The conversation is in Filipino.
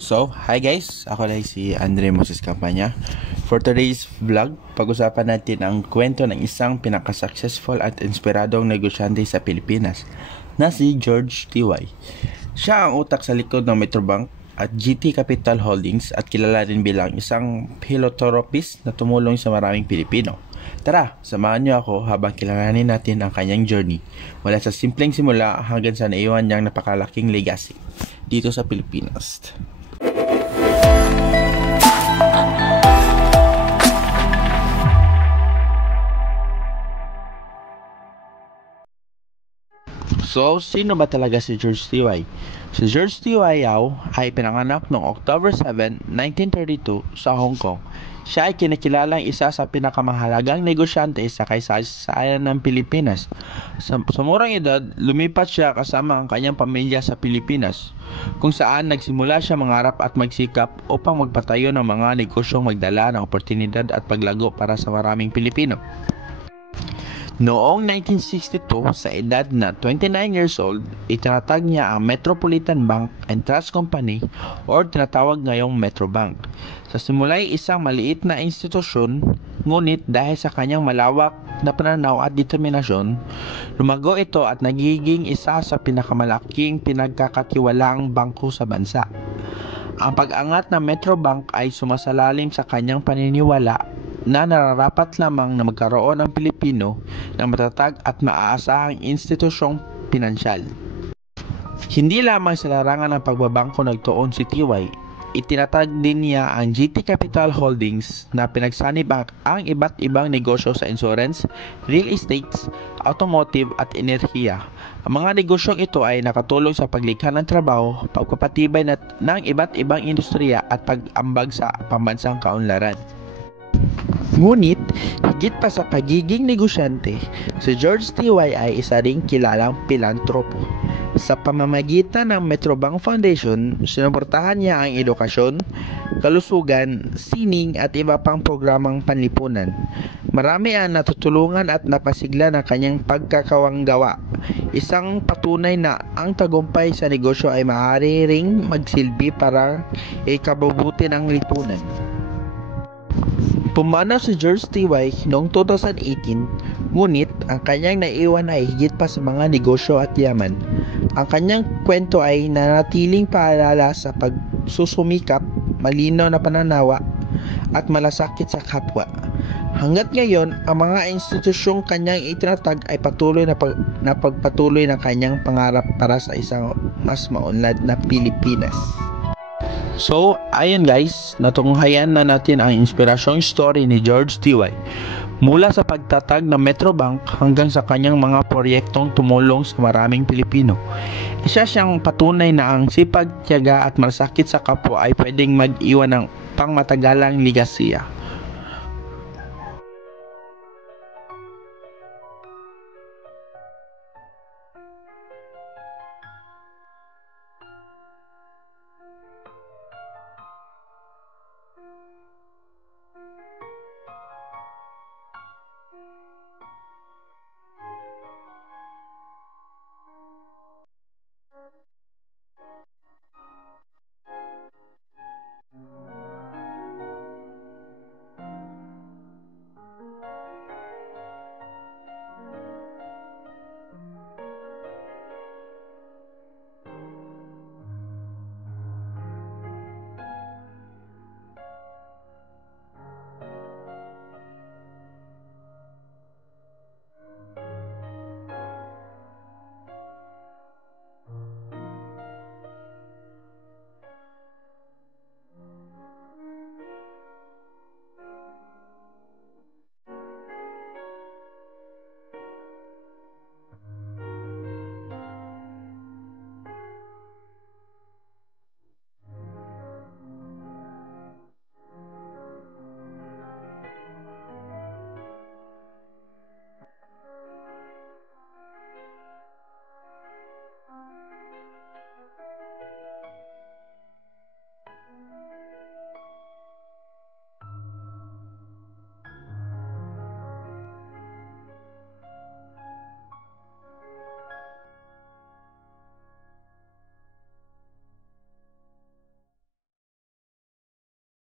So, hi guys! Ako lang si Andre Moses Campanya. For today's vlog, pag-usapan natin ang kwento ng isang pinaka-successful at inspiradong negosyante sa Pilipinas na si George T.Y. Siya ang utak sa likod ng Metrobank at GT Capital Holdings at kilala rin bilang isang philanthropist na tumulong sa maraming Pilipino. Tara, samahan niyo ako habang kilalanin natin ang kanyang journey mula sa simpleng simula hanggang sa naiwan niyang napakalaking legacy dito sa Pilipinas. So, sino ba talaga si George T.Y.? Si George T.Y. Yao ay pinanganak noong October 7, 1932 sa Hong Kong. Siya ay kinikilalang isa sa pinakamahalagang negosyante sa kasaysayan ng Pilipinas. Sa murang edad, lumipat siya kasama ang kanyang pamilya sa Pilipinas, kung saan nagsimula siya mangarap at magsikap upang magpatayo ng mga negosyong magdala ng oportunidad at paglago para sa maraming Pilipino. Noong 1962, sa edad na 29 years old, itinatag niya ang Metropolitan Bank and Trust Company o tinatawag ngayong Metrobank. Sa simula ay isang maliit na institusyon, ngunit dahil sa kanyang malawak na pananaw at determinasyon, lumago ito at nagiging isa sa pinakamalaking pinagkakatiwalaang bangko sa bansa. Ang pag-angat ng Metrobank ay sumasalalim sa kanyang paniniwala na nararapat lamang na magkaroon ng Pilipino ng matatag at maaasahang institusyong pinansyal. Hindi lamang sa larangan ng pagbabangko nagtuon si T.Y., itinatag din niya ang GT Capital Holdings na pinagsanib ang iba't ibang negosyo sa insurance, real estate, automotive at enerhiya. Ang mga negosyong ito ay nakatulong sa paglikha ng trabaho, pagpapatibay ng iba't ibang industriya at pag-ambag sa pambansang kaunlaran. Ngunit, higit pa sa pagiging negosyante, si George T.Y. ay isa ring kilalang pilantropo. Sa pamamagitan ng Metrobank Foundation, sinuportahan niya ang edukasyon, kalusugan, sining at iba pang programang panlipunan. Marami ang natutulungan at napasigla ng kanyang pagkakawanggawa. Isang patunay na ang tagumpay sa negosyo ay maaari ring magsilbi para ikabubuti ng lipunan. Pumanaw si George T.Y. noong 2018, ngunit ang kanyang naiwan ay higit pa sa mga negosyo at yaman. Ang kanyang kwento ay nanatiling paalala sa pagsusumikap, malinaw na pananawa, at malasakit sa kapwa. Hanggat ngayon, ang mga institusyong kanyang itinatag ay patuloy na pagpatuloy ng kanyang pangarap para sa isang mas maunlad na Pilipinas. So, ayun guys, natunghayan na natin ang inspirasyong story ni George T.Y. Mula sa pagtatag ng Metrobank hanggang sa kanyang mga proyektong tumulong sa maraming Pilipino. Isa siyang patunay na ang sipag, tiyaga at malasakit sa kapwa ay pwedeng mag-iwan ng pangmatagalang ligasiya.